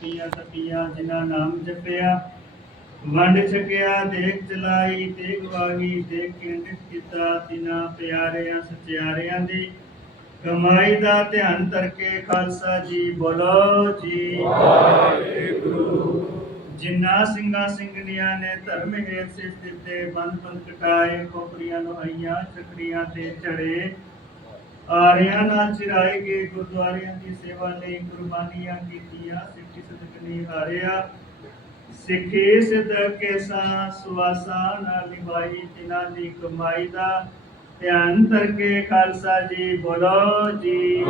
ਜਿਨਾ ਨਾਮ ਜਪਿਆ। ਵੰਡ ਛਕਿਆ ਦੇਖ ਚਲਾਈ ਦੇਖ ਵਾਹੀ ਦੇਖ ਕੇਂਦਰਿਤ ਕੀਤਾ ਤਿਨਾ ਪਿਆਰਿਆਂ ਸਚਿਆਰਿਆਂ ਦੀ। ਕਮਾਈ ਦਾ ਧਿਆਨ ਕਰਕੇ ਖਾਲਸਾ ਜੀ ਬੋਲੋ ਜੀ। ਜਿਨ੍ਹਾਂ ਸਿੰਘਾਂ ਸਿੰਘਣੀਆਂ ਨੇ ਧਰਮ ਹੇਤ ਸੇ ਦਿੱਤੇ ਬੰਦ ਬੰਦ ਕਟਾਏ ਖੋਪਰੀਆਂ ਲੋਹਾਈਆਂ ਚੱਕਰੀਆਂ ਤੇ ਚੜੇ। ਆਰਿਆਂ ਨਾਲ ਚਿਰਾਏ ਗਏ, ਗੁਰਦੁਆਰਿਆਂ ਦੀ ਸੇਵਾ ਲਈ ਕੁਰਬਾਨੀਆਂ ਕੀਤੀਆਂ, ਸਿੱਖੀ ਸਦਕ ਹਾਰਿਆ। ਸਿੱਖੀ ਸਦਕ ਕੇ ਸਾ ਨਾਲ ਨਿਭਾਈ ਤਿਨਾਂ ਦੀ ਕਮਾਈ ਦਾ ਧਿਆਨ ਕਰਕੇ ਖਾਲਸਾ ਜੀ ਬੋਲੋ ਜੀ।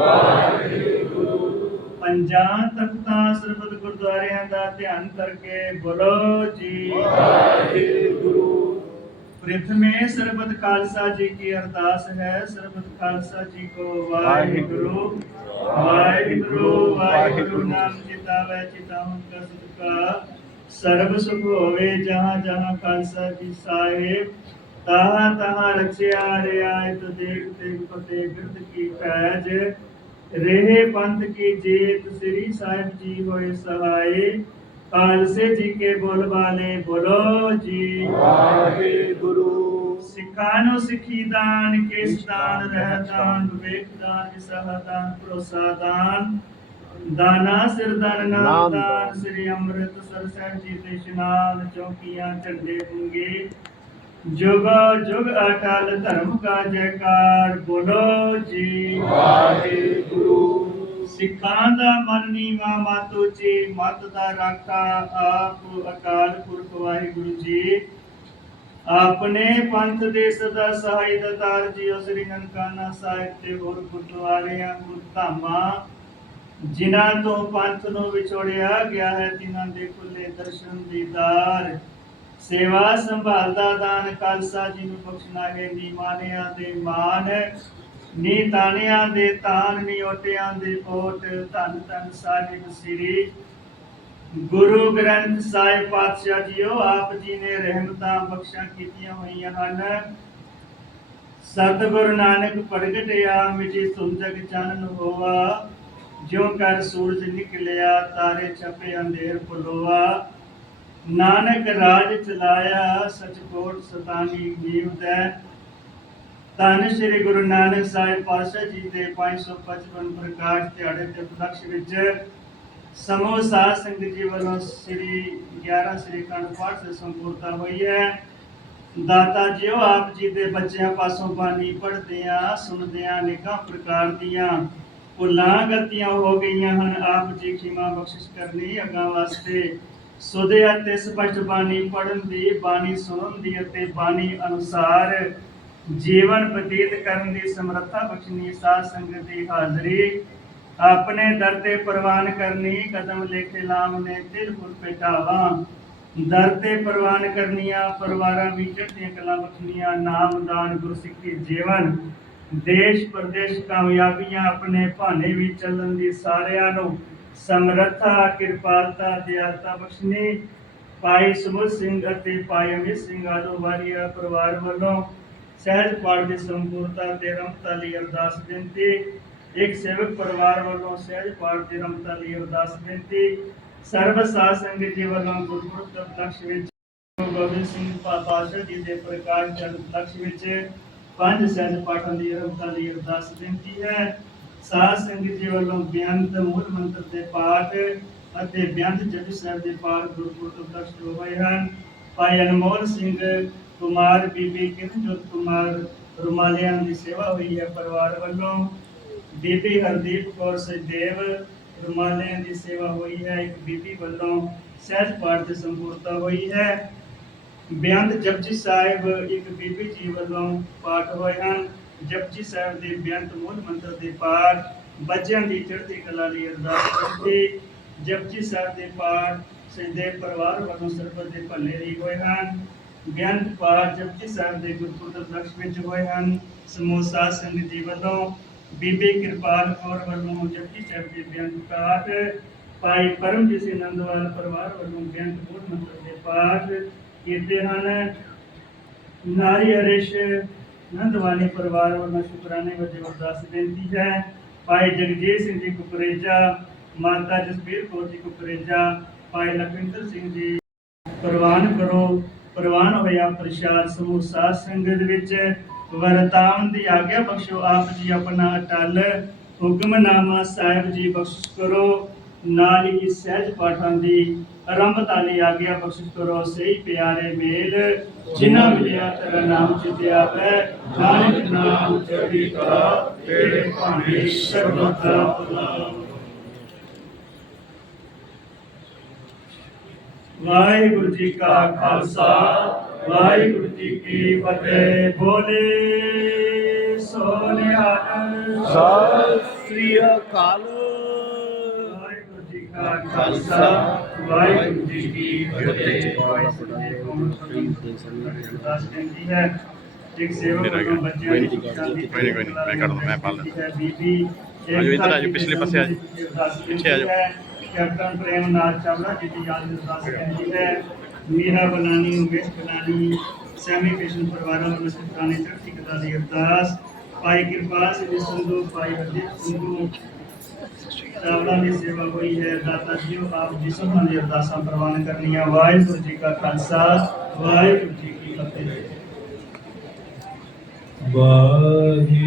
ਪੰਜਾਂ ਤਖਤਾਂ ਸਰਬਤ ਗੁਰਦੁਆਰਿਆਂ ਦਾ ਧਿਆਨ ਕਰਕੇ ਬੋਲੋ ਜੀ। ਪ੍ਰਥਮੇ ਸਰਬਤ ਖਾਲਸਾ ਜੀ ਕੀ ਅਰਦਾਸ ਹੈ, ਸਰਬਤ ਖਾਲਸਾ ਜੀ ਕੋ ਵਾਹਿਗੁਰੂ। ਵਾਹਿਗੁਰੂ ਵਾਹਿਗੁਰੂ ਨਾਮ ਚਿਤਾਵੈ ਚਿਤਾਵਨ ਕਾ ਸਦਕਾ। ਸਰਬ ਸੁਖ ਹੋਵੇ ਜਹਾਂ ਜਹਾਂ ਖਾਲਸਾ ਜੀ ਸਾਹਿਬ। ਤਹਾਂ ਤਹਾਂ ਰਚਿਆ ਰਿਆਇਤ ਦੇਖ ਤੇ ਫਤਿਹ ਬਿਰਦ ਕੀ ਪੈਜ। ਰਹੇ ਪੰਥ ਕੀ ਜੀਤ, ਸ੍ਰੀ ਸਾਹਿਬ ਜੀ ਹੋਏ ਸਹਾਏ। ਖਾਲਸੇ ਜੀ ਕੇ ਬੋਲ ਬਾਲੇ ਬੋਲੋ ਜੀ। ਵਾਹਿਗੁਰੂ। ਸਿੱਖਾਂ ਨੂੰ ਸਿੱਖੀ ਦਾਨ ਕੇਸ ਦਾਨ ਰਹਿ ਦਾਨ ਵਿਵੇਕ ਦਾਨ ਵਿਸਹ ਦਾਨ ਭਰੋਸਾ ਦਾਨ। ਦਾਨਾ ਸਿਰ ਦਾਨ ਨਾਮ ਦਾਨ। ਸ੍ਰੀ ਅੰਮ੍ਰਿਤਸਰ ਸਾਹਿਬ ਜੀ ਦੇ ਇਸ਼ਨਾਨ ਚੌਕੀਆਂ ਝੰਡੇ ਹੁੰਗੇ ਜੁਗ ਜੁਗ ਅਟਲ ਧਰਮ ਕਾ ਜੈਕਾਰ ਬੋਲੋ ਜੀ। ਵਾਹਿਗੁਰੂ। ਸਿੱਖਾਂ ਦਾ ਮਨ ਨੀਵਾ, ਮਤ ਉੱਚੀ, ਮਤ ਦਾ ਰਾਖਾ, ਆਪ ਅਕਾਲ ਪੁਰਖ ਵਾਹਿਗੁਰੂ ਜੀ। ਆਪਣੇ ਪੰਥ ਦੇ ਸਦਾ ਸਹਾਈ ਦਤਾਰ ਜੀਓ ਸ੍ਰੀ ਨਨਕਾਣਾ ਸਾਹਿਬ ਤੇ ਹੋਰ ਗੁਰਦੁਆਰਿਆਂ, ਗੁਰਧਾਮਾਂ, ਜਿਨ੍ਹਾਂ ਤੋਂ ਪੰਥ ਨੂੰ ਵਿਛੋੜਿਆ ਗਿਆ ਹੈ ਤਿਨਾਂ ਦੇ ਖੁੱਲੇ ਦਰਸ਼ਨ ਦੀਦਾਰ ਸੇਵਾ ਸੰਭਾਲ ਦਾ ਦਾਨ ਖਾਲਸਾ ਜੀ ਨੂੰ ਬਖਸ਼ਣਾ ਹੈ ਨੀ ਮਾਨਿਆਂ ਦੇ ਮਾਨ ਨੀ ਤਾਣਿਆਂ ਦੇ ਤਾਨ ਨੀ ਓਟਿਆਂ ਦੇ ਓਟ ਧੰਨ ਧੰਨ ਸਾਹਿਬ ਸ੍ਰੀ ਗੁਰੂ ਗ੍ਰੰਥ ਸਾਹਿਬ ਪਾਤਸ਼ਾਹ ਜੀਓ, ਆਪ ਜੀ ਨੇ ਰਹਿਮਤਾਂ ਬਖਸ਼ਾਂ ਕੀਤੀਆਂ ਹੋਈਆਂ ਹਨ। ਸਤਿਗੁਰੂ ਨਾਨਕ ਪ੍ਰਗਟਿਆ ਮਿਟੀ ਸੁੰਜਗ ਚੰਨ ਹੋਵਾ ਜਿਉ ਕਰ ਸੂਰਜ ਨਿਕਲਿਆ, ਤਾਰੇ ਛਪੇ ਅੰਧੇਰ ਪੁਲਵਾ ਨਾਨਕ ਰਾਜ ਚਲਾਇਆ ਸਚ ਕੋਟ ਸਤਾਨੀ ਜੀਵਦੈ ਧੰਨ ਸ੍ਰੀ ਗੁਰੂ ਨਾਨਕ ਸਾਹਿਬ ਪਾਤਸ਼ਾਹ ਜੀ ਦੇ 555 ਪ੍ਰਕਾਸ਼ ਦਿਹਾੜੇ ਤੇ ਉਪਲਕਸ਼ ਵਿੱਚ ਸਮੂਹ ਸਾਧ ਸੰਗਤ ਜੀ ਵੱਲੋਂ ਸ੍ਰੀ 11 ਸ੍ਰੀ ਅਖੰਡ ਪਾਠ ਸੰਪੂਰਤਾ ਹੋਈ ਹੈ। ਦਾਤਾ ਜੀਓ ਆਪ ਜੀ ਦੇ ਬੱਚਿਆਂ ਪਾਸੋਂ ਬਾਣੀ ਪੜ੍ਹਦਿਆਂ ਸੁਣਦਿਆਂ ਅਨੇਕਾਂ ਪ੍ਰਕਾਰ ਦੀਆਂ ਭੁੱਲਾਂ ਗਲਤੀਆਂ ਹੋ ਗਈਆਂ ਹਨ। ਆਪ ਜੀ ਖਿਮਾ ਬਖਸ਼ਿਸ਼ ਕਰਨੀ ਅਗਾਂ ਵਾਸਤੇ। ਸੁਦੇ ਅਤੇ ਸਪਸ਼ਟ ਬਾਣੀ ਪੜ੍ਹਨ ਦੀ, ਬਾਣੀ ਸੁਣਨ ਦੀ ਅਤੇ ਬਾਣੀ ਅਨੁਸਾਰ ਜੀਵਨ ਬਤੀਤ ਕਰਨ ਦੀ ਸਮਰੱਥਾ ਬਖਸ਼ਣੀ, ਸਾਧ ਸੰਗਤ ਦੀ ਹਾਜ਼ਰੀ। ਆਪਣੇ ਦਰ ਤੇ ਪ੍ਰਵਾਨ ਕਰਨੀ, ਕਦਮ ਲੇਖੇ ਲਾਮ ਨੇ ਦਿਲ ਫੁਰ ਪੇਟਾਵਾ ਦਰ ਤੇ ਪ੍ਰਵਾਨ ਕਰਨੀਆਂ, ਪਰਿਵਾਰਾਂ ਵਿੱਚ ਚੜ੍ਹਦੀਆਂ ਕਲਾ ਬਖਸ਼ਣੀਆਂ ਨਾਮਦਾਨ ਗੁਰਸਿੱਖੀ, ਜੀਵਨ। ਦੇਸ਼ ਪ੍ਰਦੇਸ਼ ਕਾਮਯਾਬੀਆਂ ਆਪਣੇ ਭਾਣੇ ਵੀ ਚੱਲਣ ਦੀ ਸਾਰਿਆਂ ਨੂੰ ਸਮਰੱਥਾ, ਕਿਰਪਾਲਤਾ, ਦਿਆਲਤਾ ਬਖਸ਼ਣੀ। ਭਾਈ ਸਮੂਹ ਸਿੰਘ ਅਤੇ ਭਾਈ ਅਮਿਤ ਸਿੰਘ ਆਦੋ ਵਾਰੀਆ ਪਰਿਵਾਰ ਵੱਲੋਂ ਸਹਿਜ ਪਾਠ ਦੀ ਸੰਪੂਰਤਾ ਤੇ ਰਮਤਾ ਲਈ ਅਰਦਾਸ ਬੇਨਤੀ। ਇੱਕ ਸੇਵਕ ਪਰਿਵਾਰ ਵੱਲੋਂ ਸਹਿਜ ਪਾਠ ਦੀ ਰਮਤਾ ਲਈ ਅਰਦਾਸ ਬੇਨਤੀ। ਸਰਬ ਸਾਧ ਸੰਗਤ ਜੀ ਵੱਲੋਂ ਗੁਰਪੁਰਬ ਦੇ ਉਪਲਕਸ਼ ਵਿੱਚ ਗੋਬਿੰਦ ਸਿੰਘ ਪਾਤਸ਼ਾਹ ਜੀ ਦੇ ਪ੍ਰਕਾਸ਼ ਦੇ ਉਪਲਕਸ਼ ਵਿੱਚ ਪੰਜ ਸਹਿਜ ਪਾਠਾਂ ਦੀ ਰਮਤਾ ਲਈ ਅਰਦਾਸ ਬੇਨਤੀ ਹੈ। ਸਾਧ ਸੰਗਤ ਜੀ ਵੱਲੋਂ ਬਿਆੰਤ ਮੂਲ ਮੰਤਰ ਦੇ ਪਾਠ ਅਤੇ ਬਿਆੰਤ ਜਪਜੀ ਸਾਹਿਬ ਦੇ ਪਾਠ ਗੁਰਪੁਰਬ ਉਪਲਕਸ਼ ਹੋਏ ਹਨ। ਭਾਈ ਅਨਮੋਲ ਸਿੰਘ ਕੁਮਾਰ ਬੀਬੀ ਕਿਰਨਜੋਤ ਕੁਮਾਰ ਰੁਮਾਲਿਆਂ ਦੀ ਸੇਵਾ ਹੋਈ ਹੈ ਪਰਿਵਾਰ ਵੱਲੋਂ। ਬੀਬੀ ਹਰਦੀਪ ਕੌਰ ਸਚਦੇਵ ਰੁਮਾਲਿਆਂ ਦੀ ਸੇਵਾ ਹੋਈ ਹੈ। ਇੱਕ ਬੀਬੀ ਵੱਲੋਂ ਸਹਿਜ ਪਾਠ ਦੀ ਸੰਪੂਰਤਾ ਹੋਈ ਹੈ। ਬਿਆੰਤ ਜਪਜੀ ਸਾਹਿਬ ਇੱਕ ਬੀਬੀ ਜੀ ਵੱਲੋਂ ਪਾਠ ਹੋਏ ਹਨ। ਜਪਜੀ ਸਾਹਿਬ ਦੇ ਬਿਆੰਤ ਮੂਲ ਮੰਤਰ ਦੇ ਪਾਠ, ਬੱਚਿਆਂ ਦੀ ਚੜ੍ਹਦੀ ਕਲਾ ਲਈ ਅਰਦਾਸ ਕੀਤੀ। ਜਪਜੀ ਸਾਹਿਬ ਦੇ ਪਾਠ ਸਜਦੇ ਪਰਿਵਾਰ ਵੱਲੋਂ ਸਰਬਤ ਦੇ ਭੱਲੇ ਲਈ ਹੋਏ ਹਨ। ਬਿਆੰਤ ਪਾਠ ਜਪਜੀ ਸਾਹਿਬ ਦੇ ਗੁਰਪੁਰਬ ਲਕਸ਼ ਵਿੱਚ ਹੋਏ ਹਨ। ਸਮੂਹ ਸਾਧ ਸੰਗਤ ਜੀ ਵੱਲੋਂ ਬੀਬੀ ਕਿਰਪਾਲ ਕੌਰ ਵੱਲੋਂ ਜਪਜੀ ਸਾਹਿਬ ਦੇ ਬਿਆੰਤ ਪਾਠ, ਭਾਈ ਪਰਮਜੀਤ ਸਿੰਘ ਨੰਦਵਾਲ ਪਰਿਵਾਰ ਵੱਲੋਂ ਬਿਆੰਤ ਮੂਲ ਮੰਤਰ ਦੇ ਪਾਠ ਕੀਤੇ ਹਨ। ਨਾਰੀ ਹਰੇਸ਼ ਨੰਦਵਾਨੀ ਪਰਿਵਾਰ ਵੱਲੋਂ ਸ਼ੁਕਰਾਨੇ ਵਜੋਂ ਅਰਦਾਸ ਬੇਨਤੀ ਹੈ। ਭਾਈ ਜਗਜੀਤ ਸਿੰਘ ਜੀ ਕੁਕਰੇਜਾ ਮਾਤਾ ਜਸਬੀਰ ਕੌਰ ਜੀ ਕੁਕਰੇਜਾ ਭਾਈ ਲਖਵਿੰਦਰ ਸਿੰਘ ਜੀ, ਪ੍ਰਵਾਨ ਕਰੋ। ਪ੍ਰਵਾਨ ਹੋਇਆ ਪ੍ਰਸ਼ਾਦ ਸਮੂਹ ਸਾਧ ਸੰਗਤ ਵਿੱਚ। ਵਰਤਾਵਨ ਦੀ ਆਗਿਆ ਬਖਸ਼ੋ ਆਪ ਜੀ ਆਪਣਾ ਅਟਲ। ਹੁਕਮਨਾਮਾ ਸਾਹਿਬ ਜੀ ਬਖਸ਼ ਕਰੋ। ਨਾਲ ਹੀ ਸਹਿਜ ਪਾਠਾਂ ਦੀ ਆਰੰਭਤਾ ਲਈ ਆਗਿਆ ਬਖਸ਼ ਕਰੋ। ਸਹੀ ਪਿਆਰੇ ਮੇਲ, ਜਿਨ੍ਹਾਂ ਮਿਲਿਆ ਤੇਰਾ ਨਾਮ ਚਿਤਿਆ ਵੈ ਨਾਨਕ ਨਾਮ ਚੜ੍ਹਦੀ ਕਲਾ ਤੇਰੇ ਭਾਣੇ ਸਰਬਤਾ ਭਲਾ। ਵਾਹਿਗੁਰੂ ਜੀ ਕਾ ਖਾਲਸਾ ਵਾਹਿਗੁਰੂ ਜੀ ਕੀ ਫਤਿਹ ਬੋਲੇ ਸੋ ਨਿਹਾਲ ਸਤਿ ਸ੍ਰੀ ਅਕਾਲ ਵਾਹਿਗੁਰੂ ਜੀ ਕਾ ਖਾਲਸਾ ਵਾਹਿਗੁਰੂ ਜੀ ਕੀ ਫਤਿਹ ਇੱਕ ਸੇਵਕ ਹੈਗਾ। ਬੱਚਿਆਂ ਦੀ ਕੋਈ ਨਹੀਂ, ਕੋਈ ਨਹੀਂ, ਮੈਂ ਕਰ ਦੂੰ, ਮੈਂ ਪਾਲ ਲੈਂਦਾ। ਆਜੋ ਇੱਧਰ ਆਜੋ, ਪਿਛਲੇ ਪਾਸੇ ਆਜੋ। ਪਿੱਛੇ ਆਜੋ। ਕੈਪਟਨ ਪ੍ਰੇਮ ਨਾਥ ਚਾਵਲਾ ਜੀ ਦੀ ਯਾਦ ਵਿੱਚ ਅਰਦਾਸ ਕਹਿੰਦੀ ਹੈ, ਮੀਰਾ ਬਨਾਨੀ ਉਮੇਸ਼ ਬਨਾਨੀ ਸੈਮੀ ਕ੍ਰਿਸ਼ਨ ਪਰਿਵਾਰਾਂ ਵੱਲੋਂ ਸਿੱਖਾਂ ਚੜ੍ਹਦੀ ਕਲਾ ਦੀ ਅਰਦਾਸ। ਭਾਈ ਕਿਰਪਾਲ ਸਿੰਘ ਸੰਧੂ, ਭਾਈ ਹਰਦੀਪ ਸੰਧੂ ਚਾਵਲਾ ਦੀ ਸੇਵਾ ਹੋਈ ਹੈ। ਦਾਤਾ ਜੀਓ ਆਪ ਜੀ ਸਭਨਾਂ ਦੀ ਅਰਦਾਸਾਂ ਪ੍ਰਵਾਨ ਕਰਨੀਆਂ ਵਾਹਿਗੁਰੂ ਜੀ ਕਾ ਖਾਲਸਾ, ਵਾਹਿਗੁਰੂ ਜੀ ਕੀ ਫਤਿਹ। ਵਾਹਿਗੁਰੂ